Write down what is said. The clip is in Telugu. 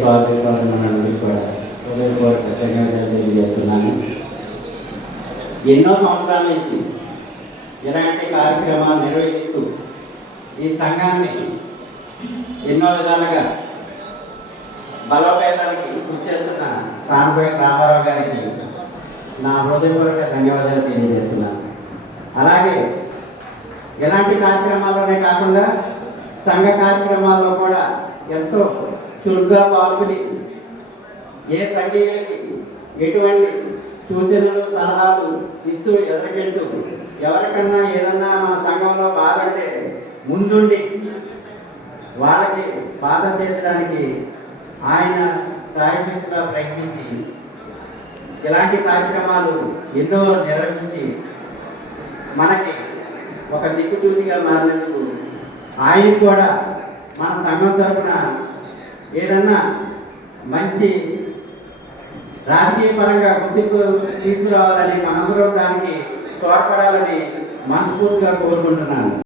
స్వాగతాలను కూడా హృదయపూర్వక ధన్యవాదాలు తెలియజేస్తున్నాను. ఎన్నో సంవత్సరాల నుంచి ఇలాంటి కార్యక్రమాలు నిర్వహిస్తూ ఈ సంఘాన్ని ఎన్నో విధాలుగా బలోపేతానికి కృషి చేస్తున్న సానుభూయ రామారావు గారికి నా హృదయపూర్వక ధన్యవాదాలు తెలియజేస్తున్నాను. అలాగే ఇలాంటి కార్యక్రమాల్లోనే కాకుండా సంఘ కార్యక్రమాల్లో కూడా ఎంతో చురుగ్గా పాల్గొని ఏ సంఘీయులకి ఎటువంటి సూచనలు సలహాలు ఇస్తూ ఎదురుకెళ్తూ ఎవరికన్నా ఏదన్నా మన సంఘంలో బాధంటే ముందుండి వాళ్ళకి బాధ తీర్చడానికి ఆయన సాయశక్తిగా ప్రయత్నించి ఇలాంటి కార్యక్రమాలు ఎన్నో నిర్వహించి మనకి ఒక దిక్కుచూసిగా మారినందుకు ఆయన కూడా మన సంఘం తరఫున ఏదన్నా మంచి రాజకీయ పరంగా గుర్తింపు తీసుకురావాలని మనందరం దానికి తోడ్పడాలని మనస్ఫూర్తిగా కోరుకుంటున్నాను.